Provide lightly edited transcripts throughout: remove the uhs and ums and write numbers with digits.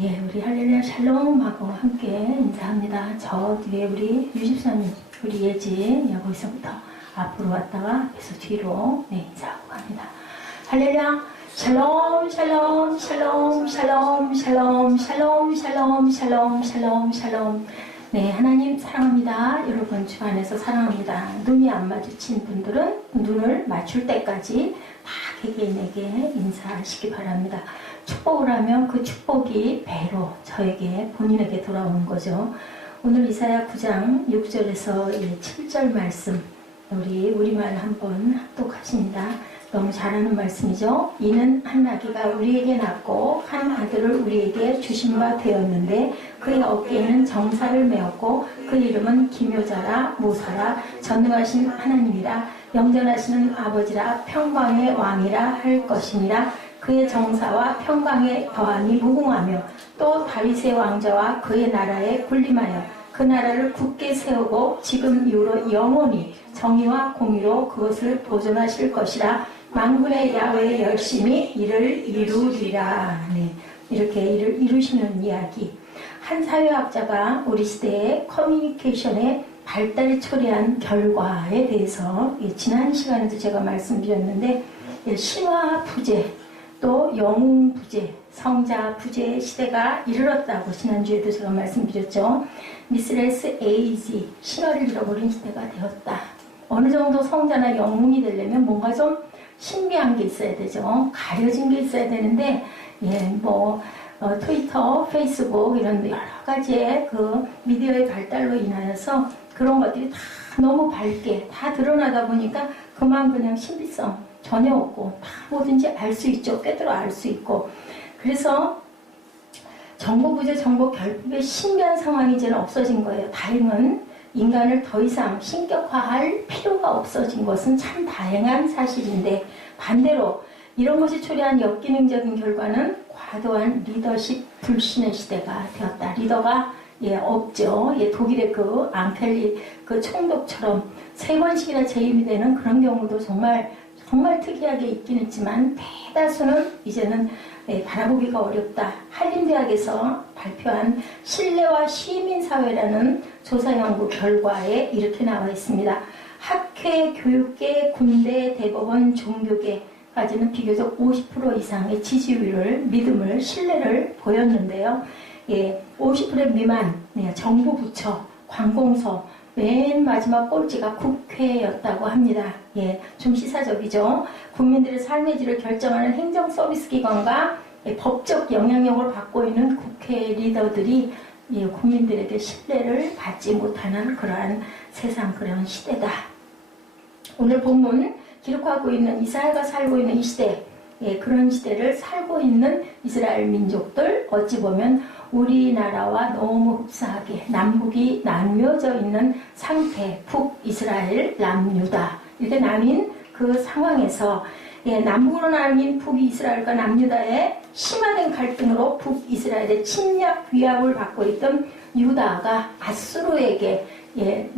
예, 우리 할렐루야 샬롬하고 함께 인사합니다. 저 뒤에 우리 유집사님, 우리 예지 여기서부터 앞으로 왔다가 계속 뒤로 인사하고 갑니다. 할렐루야 샬롬 샬롬 샬롬 샬롬 샬롬 샬롬 샬롬 샬롬 샬롬 샬롬. 네, 하나님 사랑합니다. 여러분 주 안에서 사랑합니다. 눈이 안 마주친 분들은 눈을 맞출 때까지 다 개개인에게 인사하시기 바랍니다. 축복을 하면 그 축복이 배로 저에게 본인에게 돌아오는 거죠. 오늘 이사야 9장 6절에서 7절 말씀 우리 우리말 한번 합독하십니다. 너무 잘하는 말씀이죠. 이는 한 아기가 우리에게 낳고 한 아들을 우리에게 주신 바 되었는데 그의 어깨에는 정사를 메었고 그 이름은 기묘자라 모사라 전능하신 하나님이라 영전하시는 아버지라 평강의 왕이라 할 것이니라. 그의 정사와 평강의 더함이 무궁하며 또 다윗의 왕자와 그의 나라에 군림하여 그 나라를 굳게 세우고 지금 이후로 영원히 정의와 공의로 그것을 보존하실 것이라. 만군의 야훼의 열심히 이를 이루리라. 네, 이렇게 이를 이루시는 이야기. 한 사회학자가 우리 시대의 커뮤니케이션의 발달이 초래한 결과에 대해서 지난 시간에도 제가 말씀드렸는데 신화 부재 또 영웅 부재, 성자 부재 시대가 이르렀다고 지난주에도 제가 말씀드렸죠. 미스레스 에이지, 신화를 잃어버린 시대가 되었다. 어느 정도 성자나 영웅이 되려면 뭔가 좀 신비한 게 있어야 되죠. 가려진 게 있어야 되는데 트위터, 페이스북 이런 여러 가지의 그 미디어의 발달로 인하여서 그런 것들이 다 너무 밝게 다 드러나다 보니까 그만 그냥 신비성 전혀 없고 다 뭐든지 알 수 있죠. 꿰뚫어 알 수 있고. 그래서 정보 부재, 정보 결핍의 신비한 상황이 이제는 없어진 거예요. 다행은 인간을 더 이상 신격화할 필요가 없어진 것은 참 다행한 사실인데 반대로 이런 것이 초래한 역기능적인 결과는 과도한 리더십 불신의 시대가 되었다. 리더가 없죠. 독일의 그 앙펠리 그 총독처럼 3번씩이나 재임이 되는 그런 경우도 정말 특이하게 있긴 했지만 대다수는 이제는 바라보기가 어렵다. 한림대학에서 발표한 신뢰와 시민사회라는 조사연구 결과에 이렇게 나와 있습니다. 학회, 교육계, 군대, 대법원, 종교계까지는 비교적 50% 이상의 지지율을, 믿음을, 신뢰를 보였는데요. 50% 미만, 정부 부처, 관공서, 맨 마지막 꼴찌가 국회였다고 합니다. 좀 시사적이죠. 국민들의 삶의 질을 결정하는 행정 서비스 기관과 법적 영향력을 받고 있는 국회 리더들이 국민들에게 신뢰를 받지 못하는 그러한 세상, 그런 시대다. 오늘 본문 기록하고 있는 이사야가 살고 있는 이 시대, 그런 시대를 살고 있는 이스라엘 민족들, 어찌 보면 우리나라와 너무 흡사하게 남북이 나뉘어져 있는 상태, 북이스라엘, 남유다 이렇게 나뉜 그 상황에서 남북으로 나뉜 북이스라엘과 남유다의 심화된 갈등으로 북이스라엘의 침략 위압을 받고 있던 유다가 아수르에게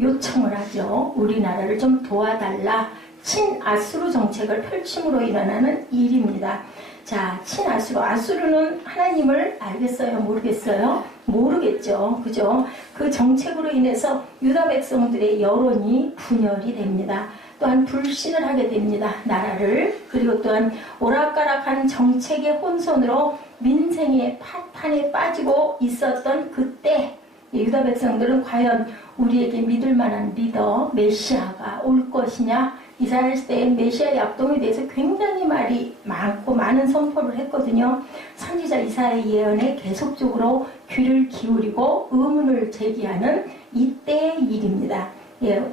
요청을 하죠. 우리나라를 좀 도와달라. 친아수르 정책을 펼침으로 일어나는 일입니다. 자, 친아수르. 아수르는 하나님을 알겠어요? 모르겠어요? 모르겠죠. 그죠? 그 정책으로 인해서 유다 백성들의 여론이 분열이 됩니다. 또한 불신을 하게 됩니다. 나라를. 그리고 또한 오락가락한 정책의 혼선으로 민생의 파탄에 빠지고 있었던 그때 유다 백성들은 과연 우리에게 믿을 만한 리더, 메시아가 올 것이냐? 이스라엘 시대의 메시아 약동에 대해서 굉장히 말이 많고 많은 선포를 했거든요. 선지자 이사야의 예언에 계속적으로 귀를 기울이고 의문을 제기하는 이때의 일입니다.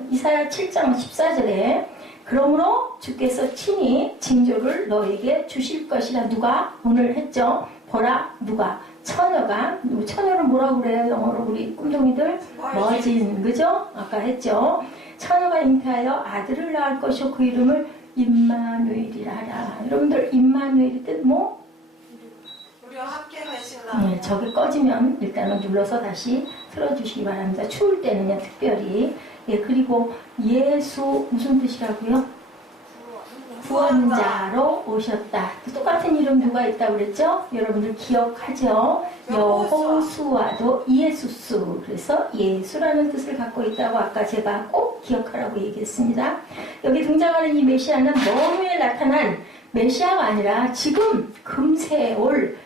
이사야 7장 14절에 그러므로 주께서 친히 징조를 너에게 주실 것이라. 누가? 오늘 했죠. 보라, 누가? 처녀는 뭐라고 그래요? 영어로 우리 꿈동이들? 머진, 그죠? 아까 했죠. 처녀가 잉태하여 아들을 낳을 것이요 그 이름을 임마누엘이라 하라. 여러분들 임마누엘이 뜻 뭐? 우리와 함께 하시라. 저기 꺼지면 일단은 눌러서 다시 틀어주시기 바랍니다. 추울 때는요 특별히. 그리고 예수 무슨 뜻이라고요? 구원자로 오셨다. 똑같은 이름 누가 있다고 그랬죠? 여러분들 기억하죠? 여호수아도 이에수스. 그래서 예수라는 뜻을 갖고 있다고 아까 제가 꼭 기억하라고 얘기했습니다. 여기 등장하는 이 메시아는 먼 후에 나타난 메시아가 아니라 지금 금세 올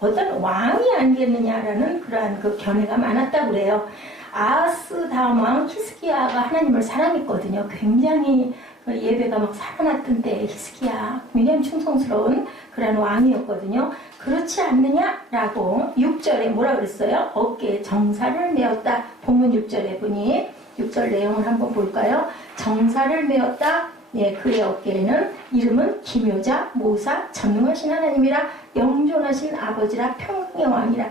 어떤 왕이 아니겠느냐라는 그러한 그 견해가 많았다고 그래요. 아하스 다음 왕 히스기야가 하나님을 사랑했거든요. 굉장히 예배가 막 살아났던 때 히스기야 굉장히 충성스러운 그런 왕이었거든요. 그렇지 않느냐라고 6절에 뭐라 그랬어요? 어깨에 정사를 메었다. 본문 6절에 보니 6절 내용을 한번 볼까요? 정사를 메었다. 예, 그의 어깨에는 이름은 기묘자, 모사, 전능하신 하나님이라 영존하신 아버지라 평강의 왕이라.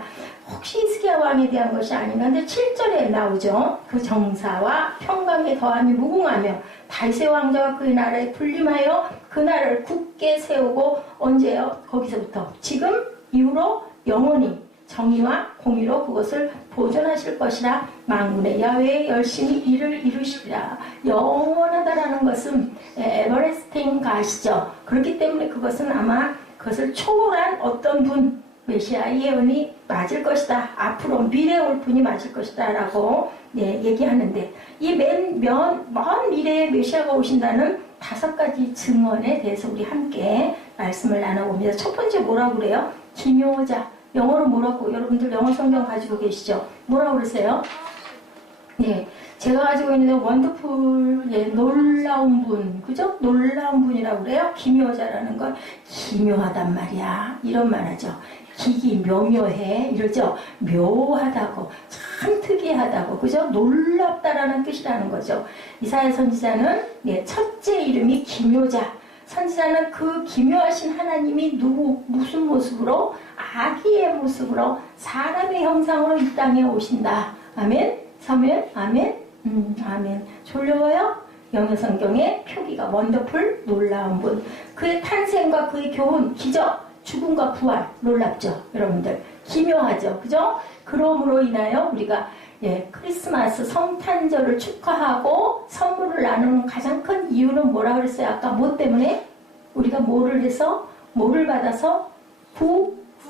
혹시 히스기야 왕에 대한 것이 아닌가 하는데 7절에 나오죠. 그 정사와 평강에 더함이 무궁하며 다윗의 왕자가 그의 나라에 군림하여 그 나라를 굳게 세우고 언제요? 거기서부터 지금 이후로 영원히 정의와 공의로 그것을 보존하실 것이라. 만군의 야훼의 열심히 이를 이루시리라. 영원하다라는 것은 에버레스팅 가시죠. 그렇기 때문에 그것은 아마 그것을 초월한 어떤 분 메시아의 예언이 맞을 것이다. 앞으로 미래에 올 분이 맞을 것이다 라고 얘기하는데 이 먼 미래에 메시아가 오신다는 5가지 증언에 대해서 우리 함께 말씀을 나눠봅니다. 첫 번째 뭐라고 그래요? 기묘자. 영어로 뭐라고 여러분들 영어 성경 가지고 계시죠? 뭐라고 그러세요? 네, 제가 가지고 있는 원더풀, 놀라운 분, 그죠? 놀라운 분이라고 그래요. 기묘자라는 건 기묘하단 말이야. 이런 말 하죠. 기기 묘묘해 이러죠. 묘하다고, 참 특이하다고, 그죠? 놀랍다라는 뜻이라는 거죠. 이사야 선지자는 첫째 이름이 기묘자. 선지자는 그 기묘하신 하나님이 무슨 모습으로? 아기의 모습으로 사람의 형상으로 이 땅에 오신다. 아멘? 서면? 아멘? 아멘. 졸려워요? 영어성경의 표기가 원더풀, 놀라운 분. 그의 탄생과 그의 교훈, 기적, 죽음과 부활, 놀랍죠? 여러분들. 기묘하죠? 그죠? 그러므로 인하여 우리가 크리스마스 성탄절을 축하하고 선물을 나누는 가장 큰 이유는 뭐라 그랬어요? 아까 뭐 때문에? 우리가 뭐를 받아서?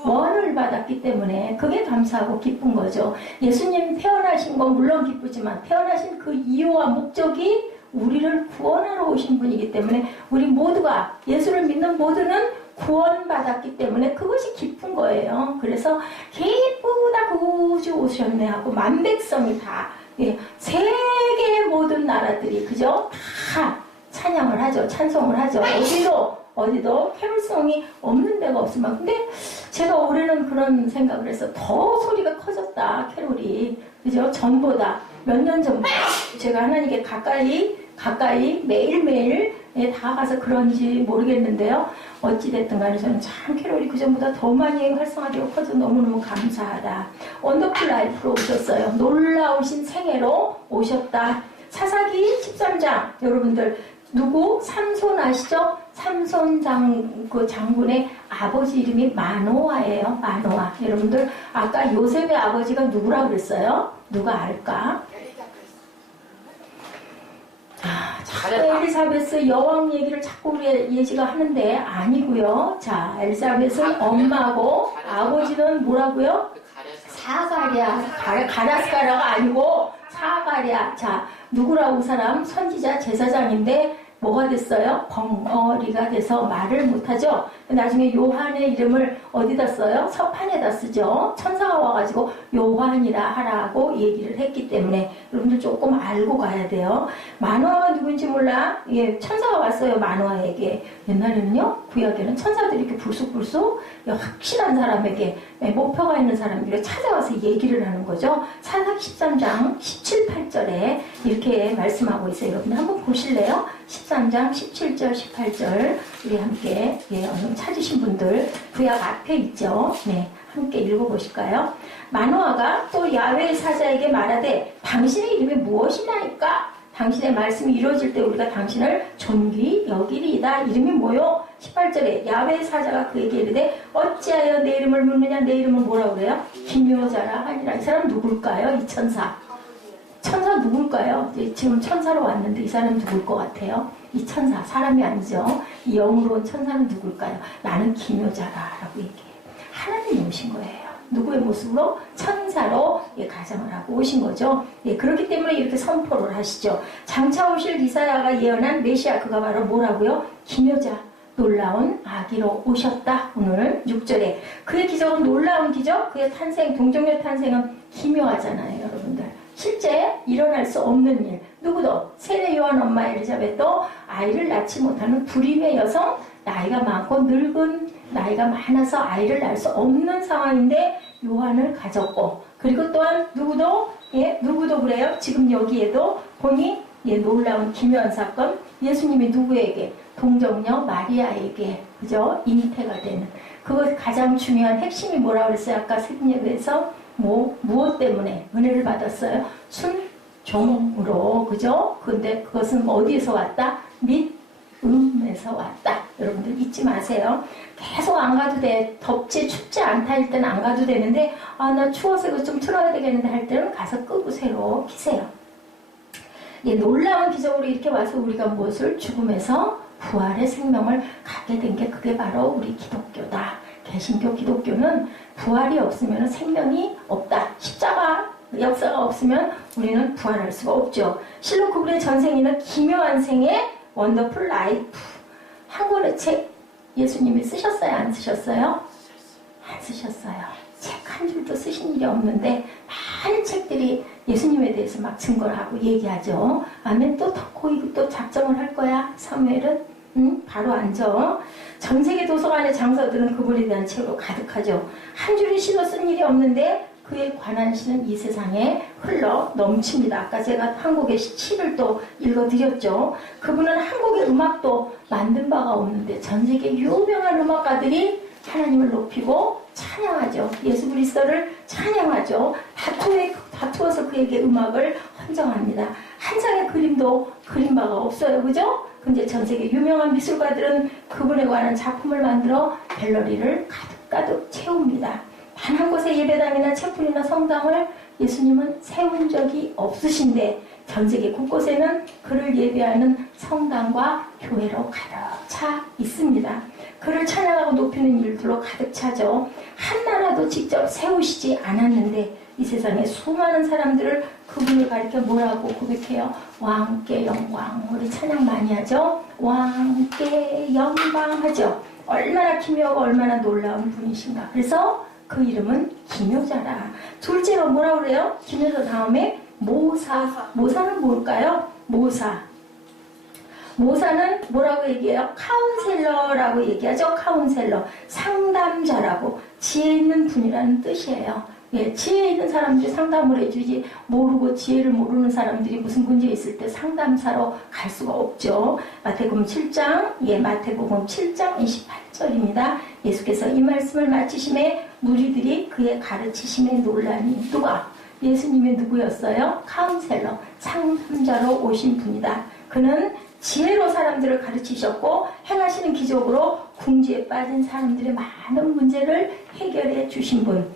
구원을 받았기 때문에 그게 감사하고 기쁜 거죠. 예수님 태어나신 건 물론 기쁘지만 태어나신 그 이유와 목적이 우리를 구원하러 오신 분이기 때문에 우리 모두가 예수를 믿는 모두는 구원받았기 때문에 그것이 기쁜 거예요. 그래서 기쁘다 구주 오셨네 하고 만백성이 다 세계의 모든 나라들이 그죠? 다 찬양을 하죠. 찬송을 하죠. 어디도 캐롤송이 없는 데가 없으면. 근데 제가 올해는 그런 생각을 해서 더 소리가 커졌다. 캐롤이. 그죠? 전보다. 몇 년 전보다. 제가 하나님께 가까이 매일매일 다가가서 그런지 모르겠는데요. 어찌됐든 간에 저는 참 캐롤이 그전보다 더 많이 활성화되고 커져 너무너무 감사하다. 원더풀 라이프로 오셨어요. 놀라우신 생애로 오셨다. 사사기 13장 여러분들 누구? 삼손 아시죠? 삼손 장군의 아버지 이름이 마노아예요. 마노아. 여러분들 아까 요셉의 아버지가 누구라고 그랬어요? 누가 알까? 자꾸 엘리사베스 여왕 얘기를 자꾸 우리 예지가 하는데 아니고요. 자, 엘리사베스는 엄마고 아버지는 뭐라고요? 사가랴. 가라스가라가 아니고 사가랴. 자, 누구라고 사람? 선지자 제사장인데 뭐가 됐어요? 벙어리가 돼서 말을 못하죠. 나중에 요한의 이름을 어디다 써요? 서판에다 쓰죠. 천사가 와가지고 요한이라 하라고 얘기를 했기 때문에 여러분들 조금 알고 가야 돼요. 마노아가 누군지 몰라? 천사가 왔어요. 마노아에게. 옛날에는요, 구약에는 천사들이 이렇게 불쑥불쑥 확실한 사람에게 목표가 있는 사람들이 찾아와서 얘기를 하는 거죠. 사사기 13장 17, 18절에 이렇게 말씀하고 있어요. 여러분 한번 보실래요? 13장 17절, 18절 우리 함께 얼른 찾으신 분들 구약 앞에 있죠. 함께 읽어보실까요? 마노아가 또 야훼의 사자에게 말하되 당신의 이름이 무엇이나이까? 당신의 말씀이 이루어질 때 우리가 당신을 존귀 여기리이다. 이름이 뭐요? 18절에 야훼의 사자가 그에게 이르되 어찌하여 내 이름을 묻느냐? 내 이름은 뭐라고 그래요? 기묘자라 하니라. 이 사람 누굴까요? 이 천사 누굴까요? 지금 천사로 왔는데 이 사람 누굴 것 같아요? 이 천사, 사람이 아니죠. 이 영으로 온 천사는 누굴까요? 나는 기묘자다라고 얘기해요. 하나님이 오신 거예요. 누구의 모습으로? 천사로 가정을 하고 오신 거죠. 그렇기 때문에 이렇게 선포를 하시죠. 장차 오실 이사야가 예언한 메시아, 그가 바로 뭐라고요? 기묘자, 놀라운 아기로 오셨다. 오늘 6절에 그의 기적은 놀라운 기적, 그의 탄생, 동정녀 탄생은 기묘하잖아요, 여러분들. 실제 일어날 수 없는 일. 누구도 세례 요한 엄마 엘리자벳도 아이를 낳지 못하는 불임의 여성, 나이가 많고 늙은, 나이가 많아서 아이를 낳을 수 없는 상황인데 요한을 가졌고, 그리고 또한 누구도 그래요. 지금 여기에도 보니 놀라운 기묘한 사건, 예수님이 누구에게? 동정녀 마리아에게, 그죠? 잉태가 되는. 그것 가장 중요한 핵심이 뭐라고 그랬어요? 아까 세빈예배에서 무엇 때문에 은혜를 받았어요? 순종으로, 그죠? 근데 그것은 어디에서 왔다? 믿음에서 왔다. 여러분들 잊지 마세요. 계속 안 가도 돼. 덥지 춥지 않다 할 때는 안 가도 되는데, 아, 나 추워서 이거 좀 틀어야 되겠는데 할 때는 가서 끄고 새로 키세요. 놀라운 기적으로 이렇게 와서 우리가 무엇을? 죽음에서 부활의 생명을 갖게 된 게 그게 바로 우리 기독교다. 개신교 기독교는 부활이 없으면 생명이 없다. 십자가 역사가 없으면 우리는 부활할 수가 없죠. 실로 그분의 전생에는 기묘한 생의 원더풀 라이프, 한 권의 책 예수님이 쓰셨어요? 안 쓰셨어요? 안 쓰셨어요. 책 한 줄도 쓰신 일이 없는데 많은 책들이 예수님에 대해서 막 증거를 하고 얘기하죠. 아멘. 또 거기 또 작정을 할 거야, 사무엘은. 바로 앉아. 전 세계 도서관의 장서들은 그분에 대한 책으로 가득하죠. 한 줄의 시도 쓴 일이 없는데 그에 관한 시는 이 세상에 흘러 넘칩니다. 아까 제가 한국의 시를 또 읽어드렸죠. 그분은 한국의 음악도 만든 바가 없는데 전 세계 유명한 음악가들이 하나님을 높이고 찬양하죠. 예수 그리스도를 찬양하죠. 다투어서 그에게 음악을 헌정합니다. 한 장의 그림도 그린 바가 없어요. 그죠? 근데 전 세계 유명한 미술가들은 그분에 관한 작품을 만들어 갤러리를 가득가득 채웁니다. 단 한 곳의 예배당이나 채플이나 성당을 예수님은 세운 적이 없으신데 전 세계 곳곳에는 그를 예배하는 성당과 교회로 가득 차 있습니다. 그를 찬양하고 높이는 일들로 가득 차죠. 한 나라도 직접 세우시지 않았는데 이 세상에 수많은 사람들을 그분을 가리켜 뭐라고 고백해요? 왕께 영광. 우리 찬양 많이 하죠? 왕께 영광 하죠. 얼마나 기묘하고 얼마나 놀라운 분이신가. 그래서 그 이름은 기묘자라. 둘째가 뭐라고 그래요? 기묘자 다음에 모사. 모사는 뭘까요? 모사는 뭐라고 얘기해요? 카운셀러라고 얘기하죠. 카운셀러. 상담자라고. 지혜 있는 분이라는 뜻이에요. 지혜 있는 사람들이 상담을 해주지 모르고 지혜를 모르는 사람들이 무슨 문제 있을 때 상담사로 갈 수가 없죠. 마태복음 7장, 마태복음 7장 28절입니다. 예수께서 이 말씀을 마치심에 무리들이 그의 가르치심에 놀라니 누가? 예수님이 누구였어요? 카운셀러, 상담자로 오신 분이다. 그는 지혜로 사람들을 가르치셨고 행하시는 기적으로 궁지에 빠진 사람들의 많은 문제를 해결해 주신 분.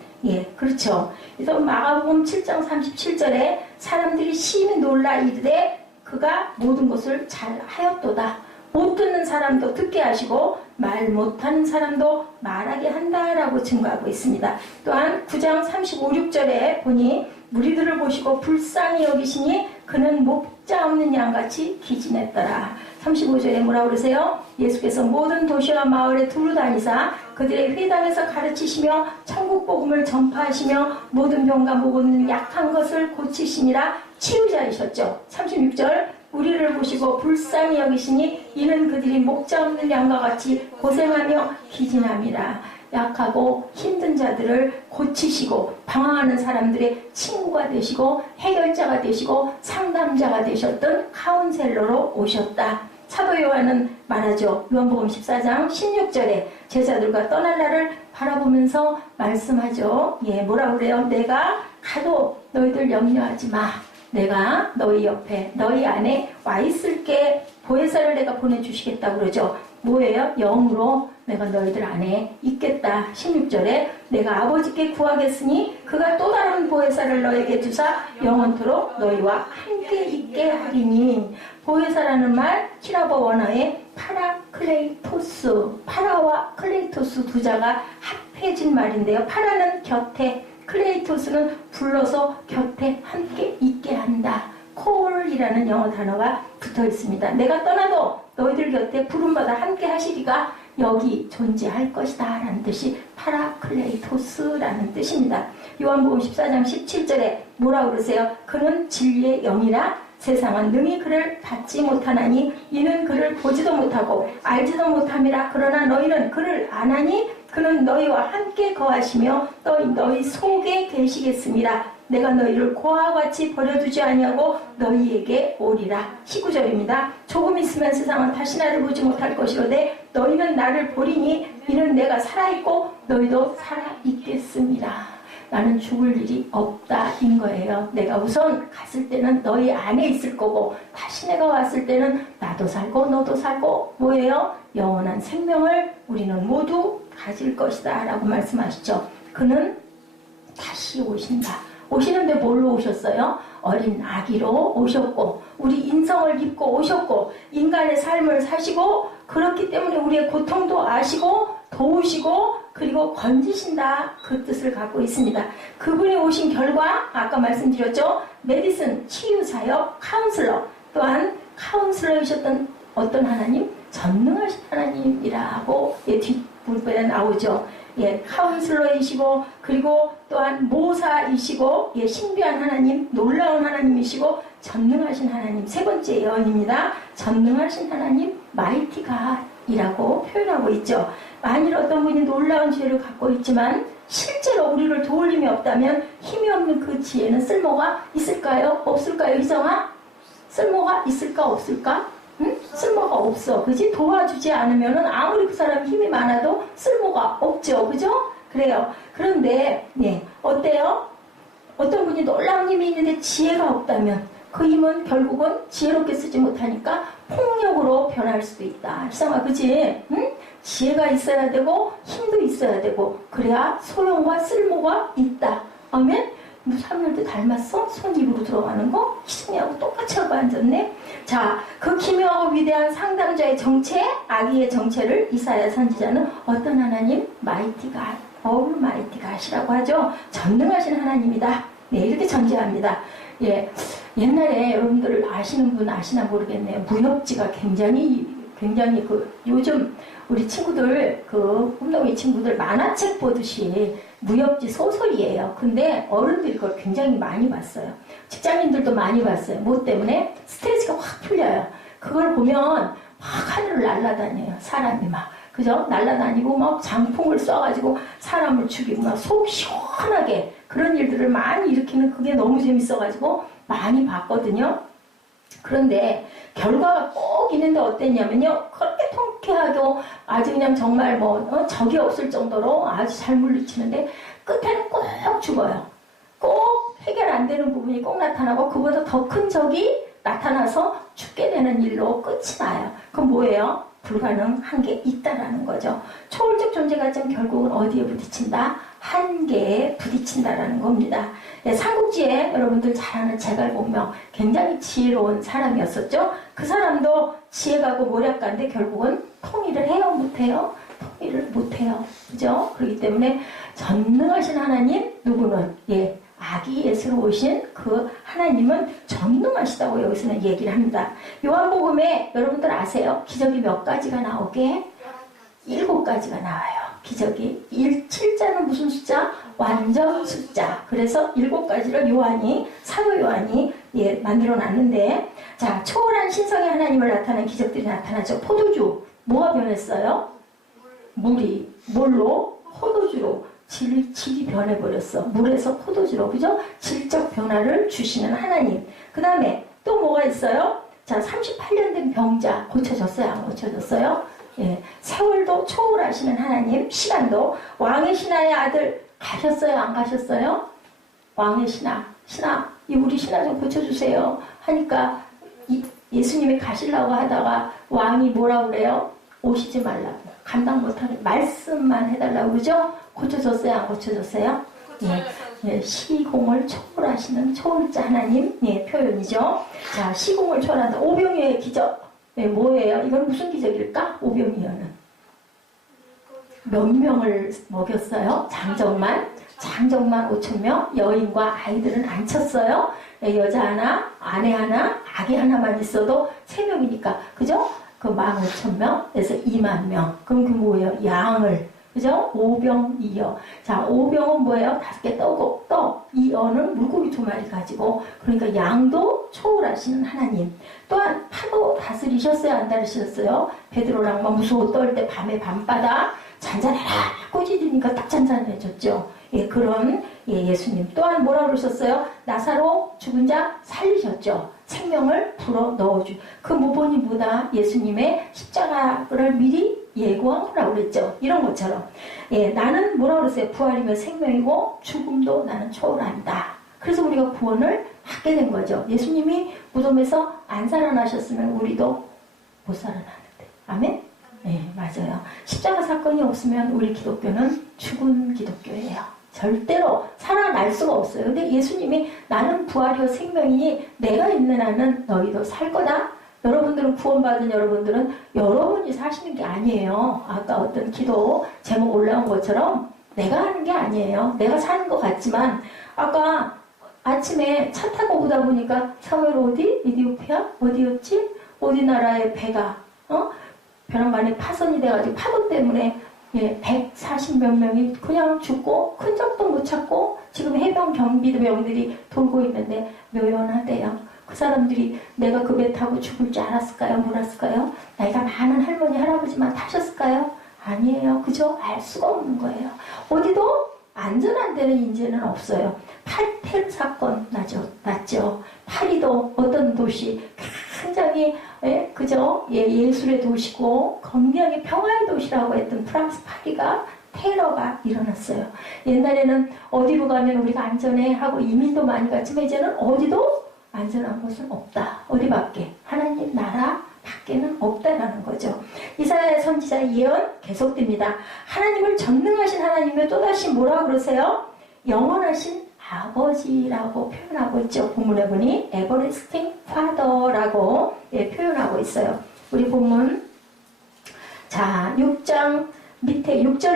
그렇죠. 그래서 마가복음 7장 37절에 사람들이 심히 놀라 이르되 그가 모든 것을 잘 하였도다. 못 듣는 사람도 듣게 하시고 말 못하는 사람도 말하게 한다라고 증거하고 있습니다. 또한 9장 35, 6절에 보니 무리들을 보시고 불쌍히 여기시니 그는 목자 없는 양같이 기진했더라. 35절에 뭐라고 그러세요? 예수께서 모든 도시와 마을에 두루 다니사 그들의 회당에서 가르치시며 천국 복음을 전파하시며 모든 병과 모든 약한 것을 고치시니라. 치유자이셨죠. 36절 우리를 보시고 불쌍히 여기시니 이는 그들이 목자 없는 양과 같이 고생하며 기진함이라. 약하고 힘든 자들을 고치시고 방황하는 사람들의 친구가 되시고 해결자가 되시고 상담자가 되셨던 카운셀러로 오셨다. 사도 요한은 말하죠. 요한복음 14장 16절에 제자들과 떠날 날을 바라보면서 말씀하죠. 뭐라고 그래요? 내가 가도 너희들 염려하지 마. 내가 너희 옆에 너희 안에 와 있을게. 보혜사를 내가 보내주시겠다고 그러죠. 뭐예요? 영으로 내가 너희들 안에 있겠다. 16절에 내가 아버지께 구하겠으니 그가 또 다른 보혜사를 너에게 주사 영원토록 너희와 함께 있게 하리니. 보혜사라는 말 히라보 원어의 파라클레이토스, 파라와 클레이토스 두 자가 합해진 말인데요. 파라는 곁에, 클레이토스는 불러서 곁에 함께 있게 한다. 콜이라는 영어 단어가 붙어 있습니다. 내가 떠나도 너희들 곁에 부름받아 함께 하시리가 여기 존재할 것이다 라는 뜻이 파라클레이토스라는 뜻입니다. 요한복음 14장 17절에 뭐라고 그러세요? 그는 진리의 영이라 세상은 능히 그를 받지 못하나니 이는 그를 보지도 못하고 알지도 못함이라. 그러나 너희는 그를 아나니 그는 너희와 함께 거하시며 너희 속에 계시겠습니다. 내가 너희를 고아와 같이 버려두지 아니하고 너희에게 오리라. 19절입니다. 조금 있으면 세상은 다시 나를 보지 못할 것이로되 너희는 나를 보리니 이는 내가 살아있고 너희도 살아있겠습니다. 나는 죽을 일이 없다인 거예요. 내가 우선 갔을 때는 너희 안에 있을 거고 다시 내가 왔을 때는 나도 살고 너도 살고 뭐예요? 영원한 생명을 우리는 모두 가질 것이다 라고 말씀하시죠. 그는 다시 오신다. 오시는데 뭘로 오셨어요? 어린 아기로 오셨고 우리 인성을 입고 오셨고 인간의 삶을 사시고 그렇기 때문에 우리의 고통도 아시고 도우시고 그리고 건지신다. 그 뜻을 갖고 있습니다. 그분이 오신 결과 아까 말씀드렸죠. 메디슨, 치유사역, 카운슬러, 또한 카운슬러이셨던 어떤 하나님? 전능하신 하나님이라고 뒷부분에 나오죠. 카운슬러이시고 그리고 또한 모사이시고 신비한 하나님, 놀라운 하나님이시고 전능하신 하나님. 세 번째 예언입니다. 전능하신 하나님, 마이티 갓이라고 표현하고 있죠. 만일 어떤 분이 놀라운 지혜를 갖고 있지만 실제로 우리를 도울 힘이 없다면 힘이 없는 그 지혜는 쓸모가 있을까요? 없을까요? 희정아? 쓸모가 있을까? 없을까? 응? 쓸모가 없어. 그지? 도와주지 않으면은 아무리 그 사람이 힘이 많아도 쓸모가 없죠. 그죠? 그래요. 그런데, 어때요? 어떤 분이 놀라운 힘이 있는데 지혜가 없다면 그 힘은 결국은 지혜롭게 쓰지 못하니까 폭력으로 변할 수도 있다. 희상아, 그지? 응? 지혜가 있어야 되고 힘도 있어야 되고 그래야 소용과 쓸모가 있다. 아멘? 사무엘도 닮았어? 손 입으로 들어가는 거? 희승이하고 똑같이 하고 앉았네? 자, 그 기묘하고 위대한 상담자의 정체, 아기의 정체를 이사야 선지자는 어떤 하나님? 마이티 갓, 얼마이티 갓이라고 하죠. 전능하신 하나님이다. 이렇게 전제합니다. 옛날에 여러분들 아시는 분 아시나 모르겠네요. 무협지가 굉장히 요즘 우리 친구들 꿈동이 친구들 만화책 보듯이 무협지 소설이에요. 근데 어른들이 그걸 굉장히 많이 봤어요. 직장인들도 많이 봤어요. 뭐 때문에? 스트레스가 확 풀려요. 그걸 보면 막 하늘을 날아다녀요. 사람이 막. 그죠? 날아다니고 막 장풍을 쏴가지고 사람을 죽이고 막 속 시원하게 그런 일들을 많이 일으키는 그게 너무 재밌어가지고 많이 봤거든요. 그런데 결과가 꼭 있는데 어땠냐면요. 그렇게 통쾌하고 아주 그냥 정말 적이 없을 정도로 아주 잘 물리치는데 끝에는 꼭 죽어요. 꼭 해결 안 되는 부분이 꼭 나타나고 그보다 더 큰 적이 나타나서 죽게 되는 일로 끝이 나요. 그럼 뭐예요? 불가능한 게 있다라는 거죠. 초월적 존재 가치는 결국은 어디에 부딪힌다? 한계에 부딪힌다라는 겁니다. 삼국지에 여러분들 잘 아는 제갈공명 굉장히 지혜로운 사람이었었죠. 그 사람도 지혜가고 모략가인데 결국은 통일을 해요? 못해요? 통일을 못해요. 그죠? 그렇기 때문에 전능하신 하나님 누구는 아기 예수로 오신 그 하나님은 전능하시다고 여기서는 얘기를 합니다. 요한복음에 여러분들 아세요? 기적이 몇 가지가 나오게? 7가지가 나와요. 기적이 7자는 무슨 숫자? 완전 숫자. 그래서 7가지를 사도 요한이 만들어 놨는데, 자, 초월한 신성의 하나님을 나타낸 기적들이 나타나죠. 포도주 뭐가 변했어요? 물이 뭘로? 포도주로. 질이 변해버렸어. 물에서 포도주로. 그죠? 질적 변화를 주시는 하나님. 그 다음에 또 뭐가 있어요? 자, 38년 된 병자 고쳐졌어요? 안 고쳐졌어요? 세월도 초월하시는 하나님. 시간도. 왕의 신하의 아들 가셨어요? 안 가셨어요? 왕의 신하, 우리 신하 좀 고쳐주세요 하니까 예수님이 가시려고 하다가 왕이 뭐라고 그래요? 오시지 말라고. 감당 못하는 말씀만 해달라고. 그죠? 고쳐줬어요? 안 고쳐줬어요? 예, 시공을 초월하시는 초월자 하나님, 예, 표현이죠. 자, 시공을 초월한다. 오병이어의 기적. 예, 뭐예요? 이건 무슨 기적일까? 오병이어는. 몇 명을 먹였어요? 장정만 5,000명. 여인과 아이들은 안 쳤어요. 예, 여자 하나, 아내 하나, 아기 하나만 있어도 3명이니까. 그죠? 그 15,000명에서 20,000명. 그럼 그 뭐예요? 양을. 그죠? 오병이어. 자, 오병은 뭐예요? 5개 떡. 이어는 물고기 2마리 가지고. 그러니까 양도 초월하시는 하나님. 또한 파도 다스리셨어요? 안 다스리셨어요? 베드로랑 막 무서워 떨 때 밤에 밤바다 잔잔해라 꼬집으니까 딱 잔잔해졌죠. 예, 그런 예수님. 또한 뭐라 그러셨어요? 나사로 죽은 자 살리셨죠. 생명을 불어 넣어주. 그 모본이 뭐다? 예수님의 십자가를 미리 예고하라고 그랬죠. 이런 것처럼. 예, 나는 뭐라 그랬어요? 부활이면 생명이고 죽음도 나는 초월한다. 그래서 우리가 구원을 받게 된 거죠. 예수님이 무덤에서 안 살아나셨으면 우리도 못 살아나는데. 아멘? 네, 맞아요. 십자가 사건이 없으면 우리 기독교는 죽은 기독교예요. 절대로 살아날 수가 없어요. 근데 예수님이 나는 부활이요 생명이니 내가 있는 한은 너희도 살 거다. 여러분들은 구원받은 여러분들은 여러분이 사시는 게 아니에요. 아까 어떤 기도 제목 올라온 것처럼 내가 하는 게 아니에요. 내가 사는 것 같지만 아까 아침에 차 타고 오다 보니까 사무엘 어디? 이디오피아? 어디였지? 어디 나라의 배가 벼랑간에 파손이 돼가지고 파도 때문에 140몇 명이 그냥 죽고 큰 적도 못 찾고 지금 해병 경비병들이 돌고 있는데 묘연하대요. 그 사람들이 내가 그 배 타고 죽을 줄 알았을까요? 몰랐을까요? 나이가 많은 할머니 할아버지만 타셨을까요? 아니에요. 그죠? 알 수가 없는 거예요. 어디도 안전한 데는 이제는 없어요. 팔텔 사건 났죠. 파리도 어떤 도시 굉장히 그죠? 예술의 도시고 건강하게 평화의 도시라고 했던 프랑스 파리가 테러가 일어났어요. 옛날에는 어디로 가면 우리가 안전해 하고 이민도 많이 갔지만 이제는 어디도 안전한 곳은 없다. 어디밖에? 하나님 나라 밖에는 없다라는 거죠. 이사야 선지자의 예언 계속됩니다. 하나님을 전능하신 하나님을 또다시 뭐라고 그러세요? 영원하신 아버지라고 표현하고 있죠. 본문에 보니 Everlasting Father라고 표현하고 있어요. 우리 본문 자 6절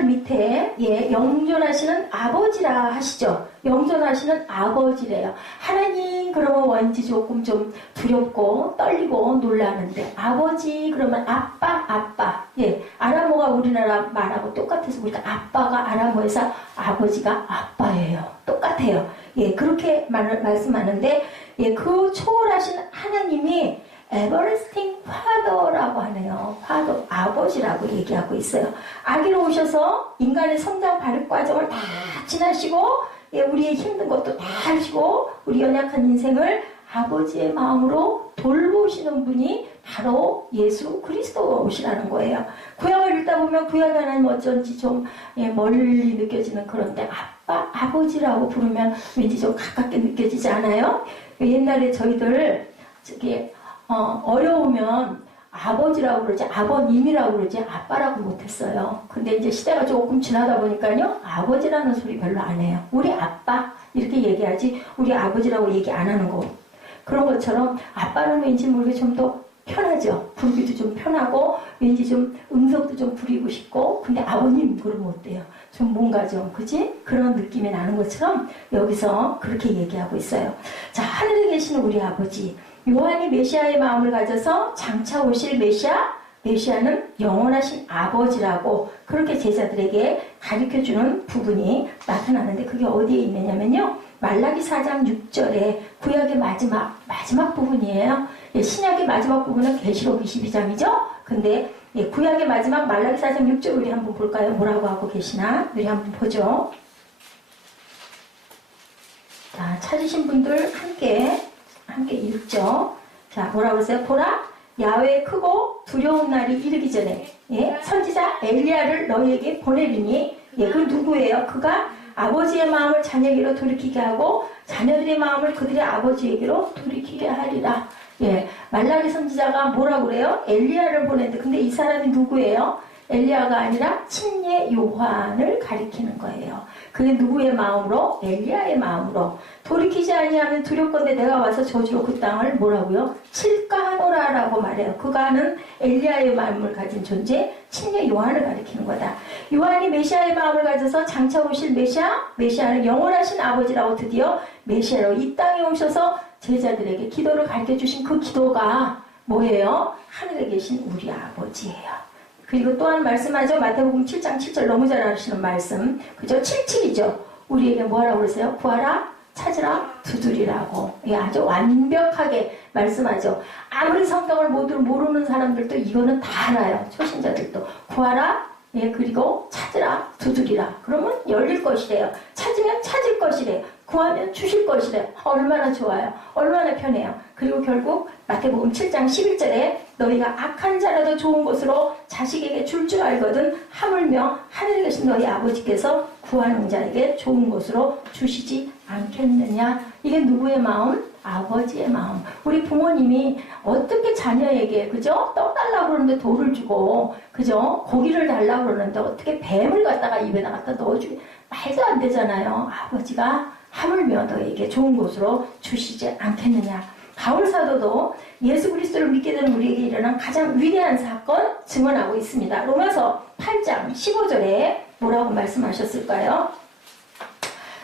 밑에 영존하시는 아버지라 하시죠. 영존하시는 아버지래요. 하나님 그러면 왠지 조금 좀 두렵고 떨리고 놀라는데 아버지 그러면 아빠 아람어가 우리나라 말하고 똑같아서 우리가 아빠가 아람어에서 아버지가 아빠예요. 똑같아요. 그렇게 말씀하는데 그 초월하신 하나님이 Everlasting Father라고 하네요. Father, 아버지라고 얘기하고 있어요. 아기로 오셔서 인간의 성장 발육 과정을 다 지나시고 우리의 힘든 것도 다 하시고 우리 연약한 인생을 아버지의 마음으로 돌보시는 분이 바로 예수 그리스도시라는 거예요. 구약을 읽다 보면 구약 하나님 어쩐지 좀 멀리 느껴지는 그런데 아버지라고 부르면 왠지 좀 가깝게 느껴지지 않아요? 옛날에 저희들 어려우면 아버지라고 그러지 아버님이라고 그러지 아빠라고 못했어요. 근데 이제 시대가 조금 지나다 보니까요 아버지라는 소리 별로 안 해요. 우리 아빠 이렇게 얘기하지 우리 아버지라고 얘기 안 하는 거. 그런 것처럼 아빠는 왠지 모르게 좀 더 편하죠. 부르기도 좀 편하고 왠지 좀 음성도 좀 부리고 싶고 근데 아버님 그러면 어때요? 좀 뭔가 좀 그지? 그런 느낌이 나는 것처럼 여기서 그렇게 얘기하고 있어요. 자 하늘에 계시는 우리 아버지 요한이 메시아의 마음을 가져서 장차 오실 메시아는 영원하신 아버지라고 그렇게 제자들에게 가르쳐주는 부분이 나타나는데 그게 어디에 있느냐면요. 말라기 4장 6절에 구약의 마지막 부분이에요. 신약의 마지막 부분은 계시록 22장이죠. 근데 구약의 마지막 말라기 4장 6절 우리 한번 볼까요? 뭐라고 하고 계시나? 우리 한번 보죠. 자, 찾으신 분들 함께 읽죠. 자, 뭐라고 그러세요? 보라, 야외 크고 두려운 날이 이르기 전에 선지자 엘리야를 너희에게 보내리니 그 누구예요? 그가 아버지의 마음을 자녀에게로 돌이키게 하고 자녀들의 마음을 그들의 아버지에게로 돌이키게 하리라. 예, 말라기 선지자가 뭐라고 그래요? 엘리야를 보냈는데, 근데 이 사람이 누구예요? 엘리야가 아니라 친례 요한을 가리키는 거예요. 그게 누구의 마음으로? 엘리야의 마음으로. 돌이키지 아니하면 두렵건대 내가 와서 저주로 그 땅을 뭐라고요? 칠까하노라라고 말해요. 그가는 엘리야의 마음을 가진 존재, 친례 요한을 가리키는 거다. 요한이 메시아의 마음을 가져서 장차 오실 메시아는 영원하신 아버지라고 드디어 메시아로 이 땅에 오셔서 제자들에게 기도를 가르쳐주신 그 기도가 뭐예요? 하늘에 계신 우리 아버지예요. 그리고 또한 말씀하죠. 마태복음 7장 7절 너무 잘 아시는 말씀. 그죠? 77이죠. 우리에게 뭐라고 그러세요? 구하라, 찾으라, 두드리라고. 예, 아주 완벽하게 말씀하죠. 아무리 성경을 모르는 사람들도 이거는 다 알아요. 초신자들도. 구하라, 예, 그리고 찾으라, 두드리라. 그러면 열릴 것이래요. 찾으면 찾을 것이래요. 구하면 주실 것이래요. 얼마나 좋아요. 얼마나 편해요. 그리고 결국 마태복음 7장 11절에 너희가 악한 자라도 좋은 것으로 자식에게 줄 줄 알거든 하물며 하늘에 계신 너희 아버지께서 구하는 자에게 좋은 것으로 주시지 않겠느냐. 이게 누구의 마음? 아버지의 마음. 우리 부모님이 어떻게 자녀에게 그죠? 떡 달라고 그러는데 돌을 주고 그죠? 고기를 달라고 그러는데 어떻게 뱀을 갖다가 입에다 갖다 넣어주기 말도 안 되잖아요. 아버지가 하물며 너에게 좋은 곳으로 주시지 않겠느냐. 바울 사도도 예수 그리스도를 믿게 되는 우리에게 일어난 가장 위대한 사건 증언하고 있습니다. 로마서 8장 15절에 뭐라고 말씀하셨을까요?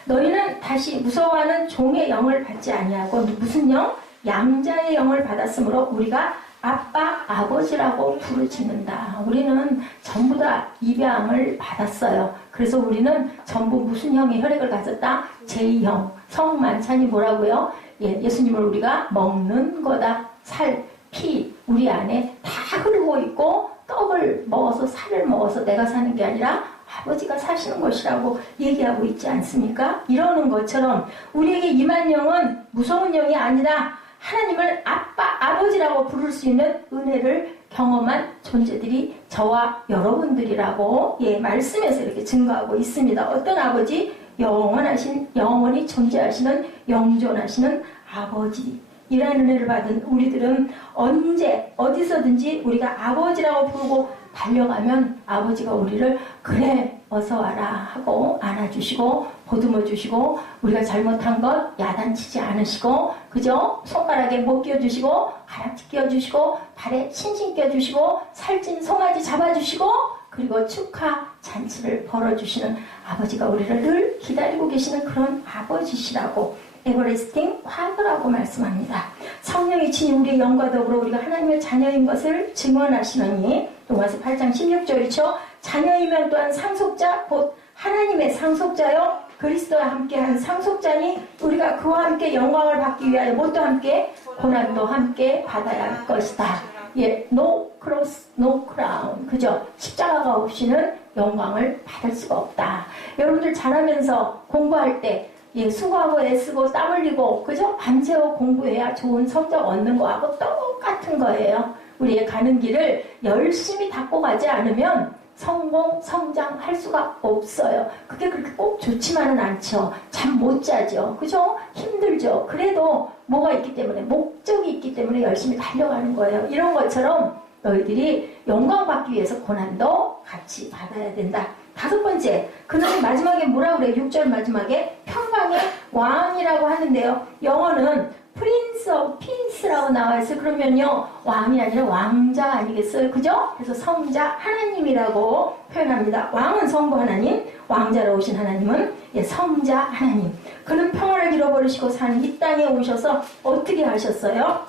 너희는 다시 무서워하는 종의 영을 받지 아니하고 무슨 영? 양자의 영을 받았으므로 우리가 아빠, 아버지라고 부르짖는다. 우리는 전부 다 입양을 받았어요. 그래서 우리는 전부 무슨 형의 혈액을 가졌다? 제2형. 성 만찬이 뭐라고요? 예, 예수님을 우리가 먹는 거다. 살, 피, 우리 안에 다 흐르고 있고 떡을 먹어서 살을 먹어서 내가 사는 게 아니라 아버지가 사시는 것이라고 얘기하고 있지 않습니까? 이러는 것처럼 우리에게 임한 영은 무서운 영이 아니라 하나님을 아빠, 아버지라고 부를 수 있는 은혜를 경험한 존재들이 저와 여러분들이라고 예, 말씀에서 이렇게 증거하고 있습니다. 어떤 아버지? 영원히 존재하시는 영존하시는 아버지이라는 은혜를 받은 우리들은 언제 어디서든지 우리가 아버지라고 부르고 달려가면 아버지가 우리를 그래 어서 와라 하고 안아주시고 보듬어 주시고 우리가 잘못한 것 야단치지 않으시고 그죠? 손가락에 못 끼워주시고 가락지 끼워주시고 발에 신신 끼워주시고 살찐 송아지 잡아주시고 그리고 축하 잔치를 벌어주시는 아버지가 우리를 늘 기다리고 계시는 그런 아버지시라고 에버레스팅 화그라고 말씀합니다. 성령이 친히 우리의 영과 더불어 우리가 하나님의 자녀인 것을 증언하시느니 로마서 8장 16절이죠. 자녀이면 또한 상속자 곧 하나님의 상속자요 그리스도와 함께한 상속자니 우리가 그와 함께 영광을 받기 위하여 뭣도 함께 고난도 함께 받아야 할 것이다. 예, no cross, no crown. 그죠? 십자가가 없이는 영광을 받을 수가 없다. 여러분들 잘하면서 공부할 때 예, 수고하고 애쓰고 땀 흘리고 그죠? 밤새워 공부해야 좋은 성적 얻는 거하고 똑같은 거예요. 우리의 가는 길을 열심히 닦고 가지 않으면 성공, 성장할 수가 없어요. 그게 그렇게 꼭 좋지만은 않죠. 잠 못 자죠. 그죠? 힘들죠. 그래도 뭐가 있기 때문에, 목적이 있기 때문에 열심히 달려가는 거예요. 이런 것처럼 너희들이 영광 받기 위해서 고난도 같이 받아야 된다. 5번째, 그는 마지막에 뭐라고 그래요? 6절 마지막에 평강의 왕이라고 하는데요. 영어는 Prince of Peace라고 나와있어요. 그러면요, 왕이 아니라 왕자 아니겠어요? 그죠? 그래서 성자 하나님이라고 표현합니다. 왕은 성부 하나님, 왕자로 오신 하나님은 예, 성자 하나님. 그는 평화를 잃어버리시고 사는 이 땅에 오셔서 어떻게 하셨어요?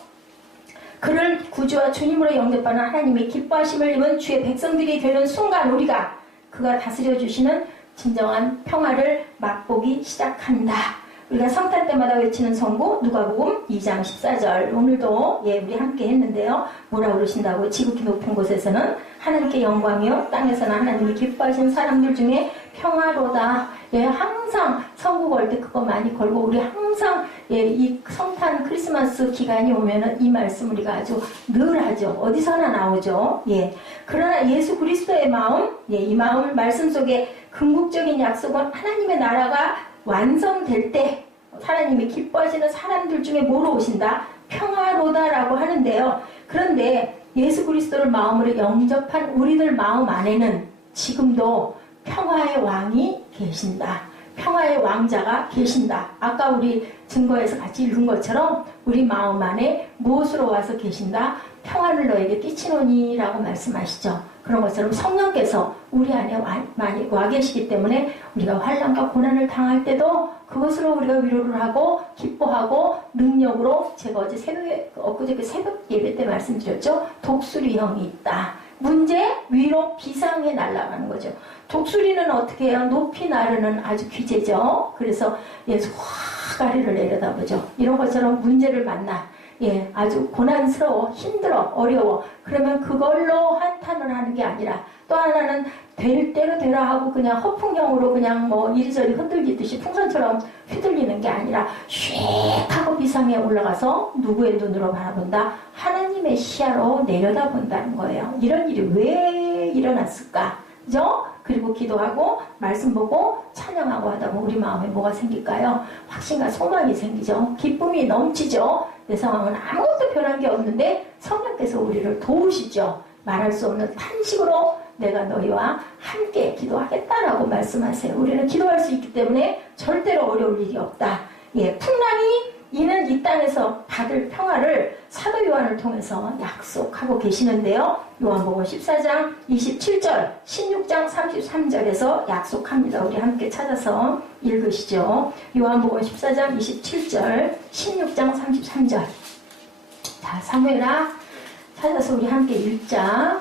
그를 구주와 주님으로 영접하는 하나님의 기뻐하심을 입은 주의 백성들이 되는 순간 우리가 그가 다스려 주시는 진정한 평화를 맛보기 시작한다. 우리가 성탄 때마다 외치는 성구 누가복음 2장 14절 오늘도 예 우리 함께 했는데요. 뭐라 그러신다고? 지극히 높은 곳에서는 하나님께 영광이요 땅에서는 하나님이 기뻐하신 사람들 중에 평화로다. 예 항상 성구 걸 때 그거 많이 걸고 우리 항상 예 이 성탄 크리스마스 기간이 오면은 이 말씀 우리가 아주 늘 하죠. 어디서나 나오죠. 예 그러나 예수 그리스도의 마음 예 이 마음 말씀 속에 궁극적인 약속은 하나님의 나라가 완성될 때 하나님이 기뻐하시는 사람들 중에 뭐로 오신다? 평화로다라고 하는데요. 그런데 예수 그리스도를 마음으로 영접한 우리들 마음 안에는 지금도 평화의 왕이 계신다. 평화의 왕자가 계신다. 아까 우리 증거에서 같이 읽은 것처럼 우리 마음 안에 무엇으로 와서 계신다? 평화를 너에게 끼치노니 라고 말씀하시죠. 그런 것처럼 성령께서 우리 안에 많이 와 계시기 때문에 우리가 환난과 고난을 당할 때도 그것으로 우리가 위로를 하고 기뻐하고 능력으로, 제가 엊그저께 새벽 예배 때 말씀드렸죠. 독수리형이 있다. 문제, 위로, 비상에 날아가는 거죠. 독수리는 어떻게 해요? 높이 나르는 아주 귀재죠. 그래서 화가리를 내려다보죠. 이런 것처럼 문제를 만나 아주 고난스러워, 힘들어, 어려워. 그러면 그걸로 한탄을 하는 게 아니라 또 하나는 될 대로 되라 하고 그냥 허풍형으로 그냥 뭐 이리저리 흔들리듯이 풍선처럼 휘둘리는 게 아니라 쉿 하고 비상에 올라가서 누구의 눈으로 바라본다? 하나님의 시야로 내려다본다는 거예요. 이런 일이 왜 일어났을까? 그죠? 그리고 기도하고 말씀 보고 찬양하고 하다 보면 우리 마음에 뭐가 생길까요? 확신과 소망이 생기죠. 기쁨이 넘치죠. 내 상황은 아무것도 변한 게 없는데 성령께서 우리를 도우시죠. 말할 수 없는 탄식으로 내가 너희와 함께 기도하겠다라고 말씀하세요. 우리는 기도할 수 있기 때문에 절대로 어려울 일이 없다. 풍랑이 이는 이 땅에서 받을 평화를 사도 요한을 통해서 약속하고 계시는데요. 요한복음 14장 27절, 16장 33절에서 약속합니다. 우리 함께 찾아서 읽으시죠. 요한복음 14장 27절, 16장 33절. 자, 사무엘아 찾아서 우리 함께 읽자.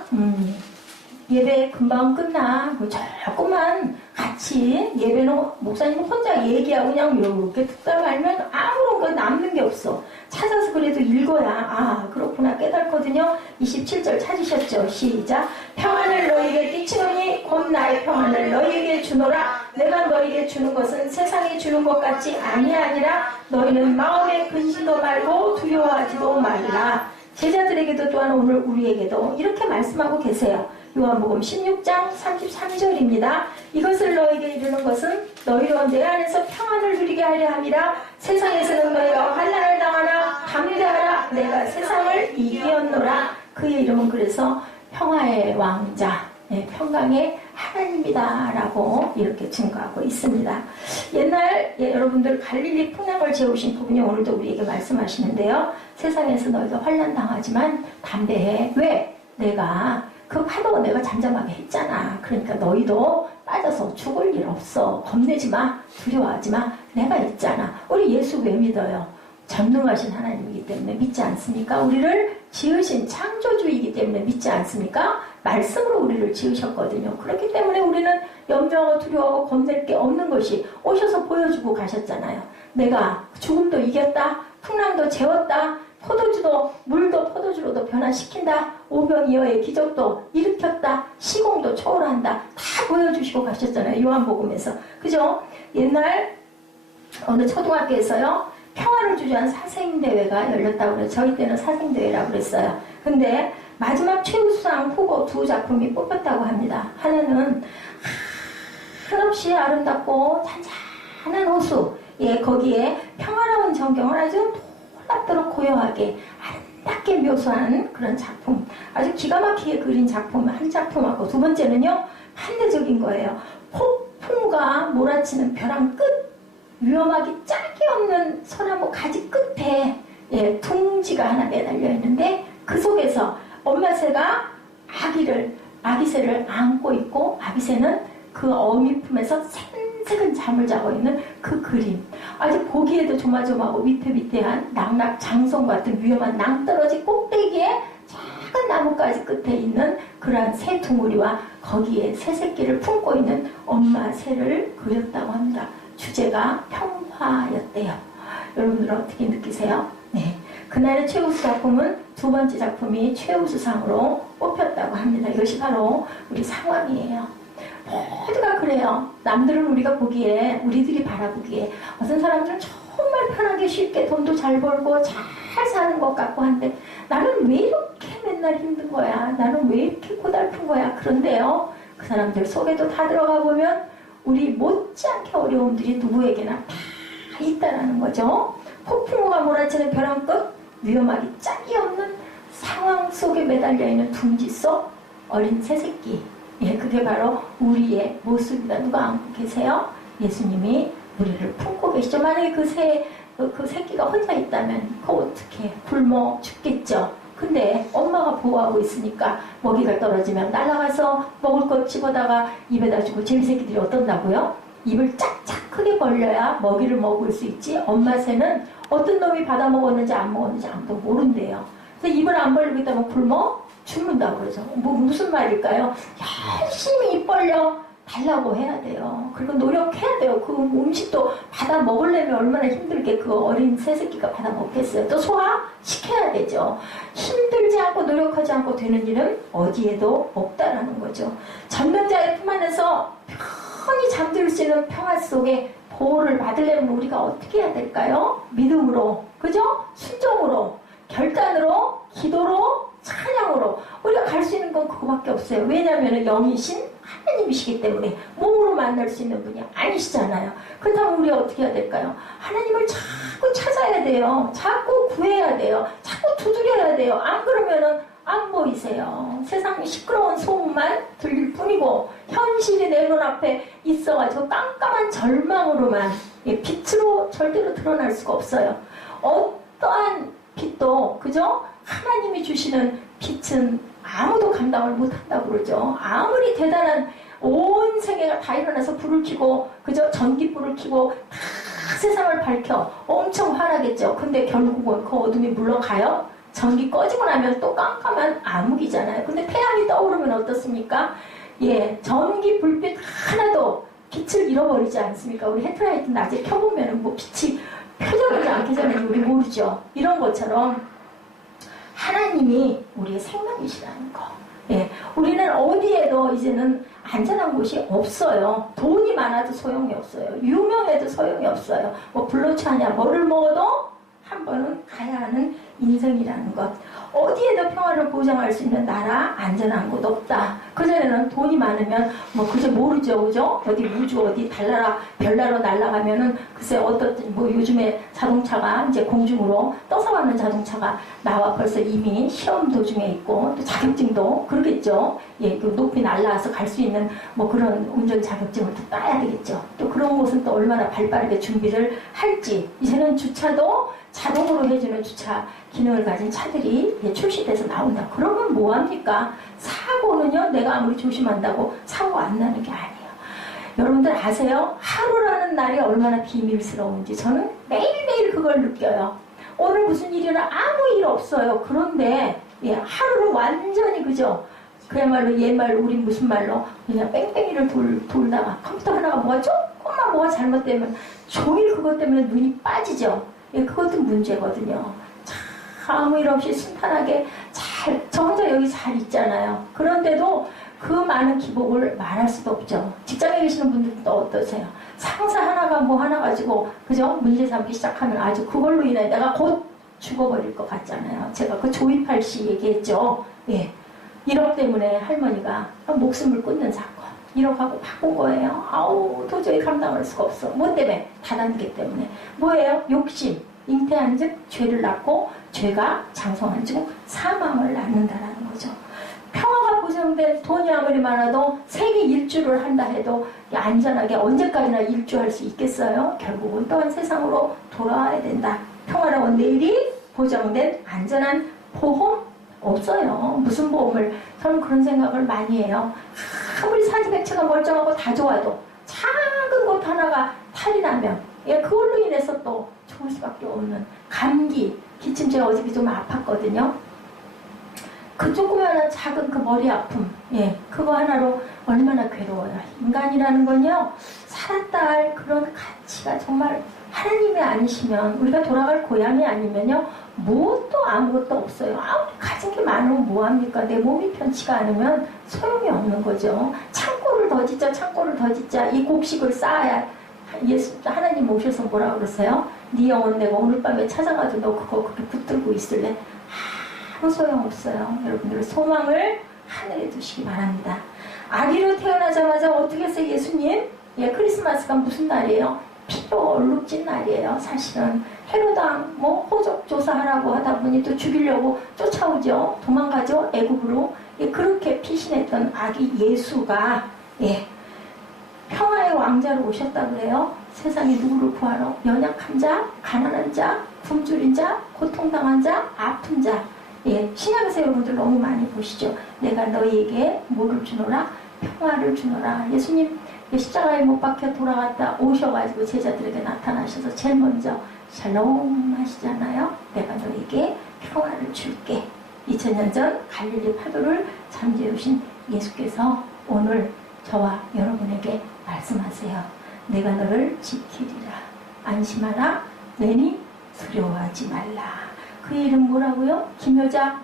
예배 금방 끝나. 조금만 같이 예배는 목사님 혼자 얘기하고 그냥 이렇게 듣다 말면 아무런 거 남는 게 없어. 찾아서 그래도 읽어야 그렇구나 깨닫거든요. 27절 찾으셨죠? 시작. 평안을 너희에게 끼치노니 곧 나의 평안을 너희에게 주노라. 내가 너희에게 주는 것은 세상이 주는 것 같이 아니하니라. 너희는 마음에 근심도 말고 두려워하지도 말라. 제자들에게도 또한 오늘 우리에게도 이렇게 말씀하고 계세요. 요한복음 16장 33절입니다. 이것을 너에게 이르는 것은 너희로 내 안에서 평안을 누리게 하려 함이라. 세상에서는 너희가 환난을 당하나 담대하라. 내가 세상을 이기었노라. 그의 이름은 그래서 평화의 왕자, 평강의 하나님이다 라고 이렇게 증거하고 있습니다. 옛날 여러분들 갈릴리 풍랑을 재우신 그분이 오늘도 우리에게 말씀하시는데요. 세상에서 너희가 환난 당하지만 담대해. 왜? 내가 그 파도 내가 잠잠하게 했잖아. 그러니까 너희도 빠져서 죽을 일 없어. 겁내지 마. 두려워하지 마. 내가 있잖아. 우리 예수 왜 믿어요? 전능하신 하나님이기 때문에 믿지 않습니까? 우리를 지으신 창조주이기 때문에 믿지 않습니까? 말씀으로 우리를 지으셨거든요. 그렇기 때문에 우리는 염려하고 두려워하고 겁낼 게 없는 것이 오셔서 보여주고 가셨잖아요. 내가 죽음도 이겼다. 풍랑도 재웠다. 포도주도 물도 포도주로도 변화시킨다. 오병이어의 기적도 일으켰다. 시공도 초월한다. 다 보여주시고 가셨잖아요. 요한복음에서. 그죠? 옛날 어느 초등학교에서요. 평화를 주저한 사생대회가 열렸다고 그래요. 저희 때는 사생대회라고 그랬어요. 근데 마지막 최우수상 후보 2작품이 뽑혔다고 합니다. 하나는 한없이 아름답고 잔잔한 호수. 거기에 평화로운 전경을 아주 놀랍도록 고요하게 아름답게 묘사한 그런 작품. 아주 기가 막히게 그린 작품 한 작품하고 두 번째는요. 반대적인 거예요. 폭풍과 몰아치는 벼랑 끝. 위험하기 짝이 없는 소나무 가지 끝에 둥지가 하나 매달려 있는데 그 속에서 엄마 새가 아기 새를 안고 있고 아기 새는 그 어미 품에서 새근새근 잠을 자고 있는 그 그림. 아주 보기에도 조마조마하고 위태위태한 낙낙 장성 같은 위험한 낭떠러지 꼭대기에 작은 나뭇가지 끝에 있는 그러한 새 둥우리와 거기에 새 새끼를 품고 있는 엄마 새를 그렸다고 합니다. 주제가 평화였대요. 여러분들 어떻게 느끼세요? 네. 그날의 최우수 작품은 두 번째 작품이 최우수상으로 뽑혔다고 합니다. 이것이 바로 우리 상황이에요. 모두가 그래요. 남들은 우리가 보기에, 우리들이 바라보기에 어떤 사람들은 정말 편하게 쉽게 돈도 잘 벌고 잘 사는 것 같고 한데 나는 왜 이렇게 맨날 힘든 거야? 나는 왜 이렇게 고달픈 거야? 그런데요. 그 사람들 속에도 다 들어가 보면 우리 못지않게 어려움들이 누구에게나 다 있다라는 거죠. 폭풍우가 몰아치는 벼랑 끝, 위험하기 짝이 없는 상황 속에 매달려 있는 둥지 속 어린 새새끼. 예, 그게 바로 우리의 모습이다. 누가 안고 계세요? 예수님이 우리를 품고 계시죠. 만약에 그 새끼가 혼자 있다면 그거 어떻게 굶어 죽겠죠. 근데 엄마가 보호하고 있으니까 먹이가 떨어지면 날아가서 먹을 것 집어다가 입에다 주고 제비새끼들이 어떤다고요? 입을 짝짝 크게 벌려야 먹이를 먹을 수 있지. 엄마 새는 어떤 놈이 받아 먹었는지 안 먹었는지 아무도 모른대요. 그래서 입을 안 벌리고 있다면 굶어 죽는다고 그러죠. 무슨 말일까요? 열심히 입 벌려 달라고 해야 돼요. 그리고 노력해야 돼요. 그 음식도 받아 먹으려면 얼마나 힘들게 그 어린 새새끼가 받아 먹겠어요. 또 소화시켜야 되죠. 힘들지 않고 노력하지 않고 되는 일은 어디에도 없다라는 거죠. 전능자의 품 안에서 편히 잠들 수 있는 평화 속에 보호를 받으려면 우리가 어떻게 해야 될까요? 믿음으로, 그죠? 순종으로, 결단으로, 기도로, 찬양으로. 우리가 갈 수 있는 건 그거밖에 없어요. 왜냐하면 영이신 하나님이시기 때문에 몸으로 만날 수 있는 분이 아니시잖아요. 그렇다면 우리가 어떻게 해야 될까요? 하나님을 자꾸 찾아야 돼요. 자꾸 구해야 돼요. 자꾸 두드려야 돼요. 안 그러면은 안 보이세요. 세상이 시끄러운 소음만 들릴 뿐이고 현실이 내 눈앞에 있어가지고 깜깜한 절망으로만 빛으로 절대로 드러날 수가 없어요. 어떠한 빛도 그죠? 하나님이 주시는 빛은 아무도 감당을 못한다고 그러죠. 아무리 대단한 온 세계가 다 일어나서 불을 켜고 그죠? 전기불을 켜고 다 세상을 밝혀 엄청 화나겠죠. 근데 결국은 그 어둠이 물러가요. 전기 꺼지고 나면 또 깜깜한 암흑이잖아요. 근데 태양이 떠오르면 어떻습니까? 예, 전기 불빛 하나도 빛을 잃어버리지 않습니까? 우리 헤드라이트 낮에 켜보면 뭐 빛이 켜졌는지 안 켜졌는지 우리 모르죠. 이런 것처럼 하나님이 우리의 생명이시라는 거. 예, 우리는 어디에도 이제는 안전한 곳이 없어요. 돈이 많아도 소용이 없어요. 유명해도 소용이 없어요. 뭐 불로차냐 뭐를 먹어도 한 번은 가야 하는 인생이라는 것. 어디에도 평화를 보장할 수 있는 나라, 안전한 곳 없다. 그전에는 돈이 많으면 뭐 그저 모르죠, 그죠? 어디 우주 어디 달나라 별나라로 날아가면은 글쎄 어떤 뭐 요즘에 자동차가 이제 공중으로 떠서 가는 자동차가 나와 벌써 이미 시험 도중에 있고 또 자격증도 그러겠죠. 예, 그 높이 날아와서 갈 수 있는 뭐 그런 운전 자격증을 또 따야 되겠죠. 또 그런 곳은 또 얼마나 발빠르게 준비를 할지. 이제는 주차도 자동으로 해주는 주차 기능을 가진 차들이 출시돼서 나온다. 그러면 뭐합니까? 사고는요, 내가 아무리 조심한다고 사고 안 나는 게 아니에요. 여러분들 아세요? 하루라는 날이 얼마나 비밀스러운지 저는 매일매일 그걸 느껴요. 오늘 무슨 일이나 아무 일 없어요. 그런데 예, 하루는 완전히 그죠? 그야말로 옛말로 우린 무슨 말로 그냥 뺑뺑이를 돌다가 컴퓨터 하나가 뭐가 조금만 뭐가 잘못되면 종일 그것 때문에 눈이 빠지죠. 예, 그것도 문제거든요. 참 아무 일 없이 순탄하게 저 혼자 여기 잘 있잖아요. 그런데도 그 많은 기복을 말할 수도 없죠. 직장에 계시는 분들도 어떠세요? 상사 하나가 뭐 하나 가지고 그죠? 문제 삼기 시작하면 아주 그걸로 인해 내가 곧 죽어버릴 것 같잖아요. 제가 그 조이팔 씨 얘기했죠. 예, 1억 때문에 할머니가 목숨을 끊는 사건. 1억하고 바꾼 거예요. 아우 도저히 감당할 수가 없어. 뭐 때문에? 다단계 때문에. 뭐예요? 욕심. 잉태한 즉 죄를 낳고 죄가 장성한 즉 사망을 낳는다라는 거죠. 평화가 보장된 돈이 아무리 많아도 세계 일주를 한다 해도 안전하게 언제까지나 일주할 수 있겠어요? 결국은 또한 세상으로 돌아와야 된다. 평화로운 내일이 보장된 안전한 보험? 없어요. 무슨 보험을? 저는 그런 생각을 많이 해요. 아무리 사지백체가 멀쩡하고 다 좋아도 작은 것 하나가 탈이 나면 예, 그걸로 인해서 또 죽을 수밖에 없는 감기, 기침 제가 어저께 좀 아팠거든요. 그 조그마한 작은 그 머리 아픔, 예, 그거 하나로 얼마나 괴로워요. 인간이라는 건요, 살았다 할 그런 가치가 정말 하나님이 아니시면 우리가 돌아갈 고향이 아니면요, 뭣도 아무것도 없어요. 아무리 가진 게 많으면 뭐합니까? 내 몸이 편치가 않으면 소용이 없는 거죠. 창고를 더 짓자, 창고를 더 짓자. 이 곡식을 쌓아야 예수 하나님 오셔서 뭐라 그러세요? 네 영혼 내가 오늘 밤에 찾아가도 너 그거 그렇게 붙들고 있을래? 아무 소용없어요. 여러분들 소망을 하늘에 두시기 바랍니다. 아기로 태어나자마자 어떻게 했어요? 예수님? 예, 크리스마스가 무슨 날이에요? 필요 표 얼룩진 날이에요. 사실은 헤로당 뭐 호적 조사하라고 하다 보니 또 죽이려고 쫓아오죠. 도망가죠. 애굽으로. 예, 그렇게 피신했던 아기 예수가 예, 평화의 왕자로 오셨다 그래요. 세상에 누구를 구하러? 연약한 자, 가난한 자, 굶주린 자, 고통당한 자, 아픈 자. 예, 신약에서 여러분들 너무 많이 보시죠. 내가 너희에게 뭐를 주노라? 평화를 주노라. 예수님 십자가에 못 박혀 돌아갔다 오셔가지고 제자들에게 나타나셔서 제일 먼저 샬롬 하시잖아요. 내가 너에게 평화를 줄게. 2000년 전 갈릴리 파도를 잠재우신 예수께서 오늘 저와 여러분에게 말씀하세요. 내가 너를 지키리라. 안심하라. 내니 두려워하지 말라. 그의 이름 뭐라고요? 김여자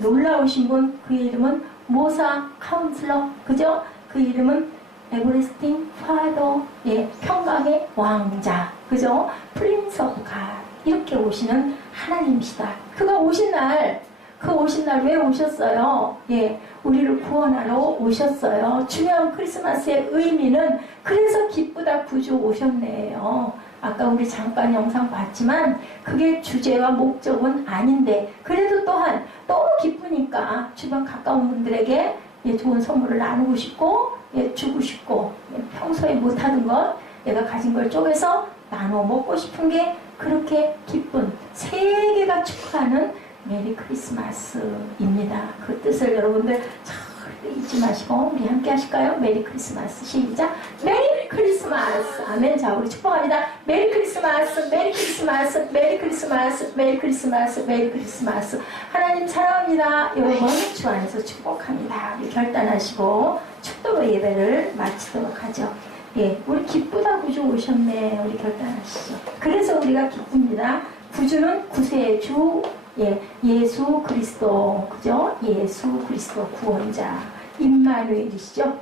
놀라우신 분. 그의 이름은 모사 카운슬러. 그죠? 그 이름은 에버레스팅 파더. 예, 평강의 왕자. 그죠? 프린스 오브 갓. 이렇게 오시는 하나님이시다. 그가 오신 날, 그 오신 날 왜 오셨어요? 예, 우리를 구원하러 오셨어요. 중요한 크리스마스의 의미는 그래서 기쁘다 구주 오셨네요. 아까 우리 잠깐 영상 봤지만 그게 주제와 목적은 아닌데 그래도 또한 너무 기쁘니까 주변 가까운 분들에게 예, 좋은 선물을 나누고 싶고 예, 주고 싶고 예, 평소에 못하던 것 내가 가진 걸 쪼개서 나눠 먹고 싶은 게 그렇게 기쁜 세계가 축하하는 메리 크리스마스입니다. 그 뜻을 여러분들 절대 잊지 마시고 우리 함께 하실까요? 메리 크리스마스. 시작. 메리 크리스마스. 아멘. 자, 우리 축복합니다. 메리 크리스마스, 메리 크리스마스, 메리 크리스마스, 메리 크리스마스, 메리 크리스마스. 하나님 사랑합니다. 여러분 주 안에서 축복합니다. 우리 결단하시고 축도로 예배를 마치도록 하죠. 예, 우리 기쁘다 구주 오셨네. 우리 결단하시죠. 그래서 우리가 기쁩니다. 구주는 구세주. 예, 예수 그리스도, 그죠? 예수 그리스도 구원자, 임마누엘이시죠?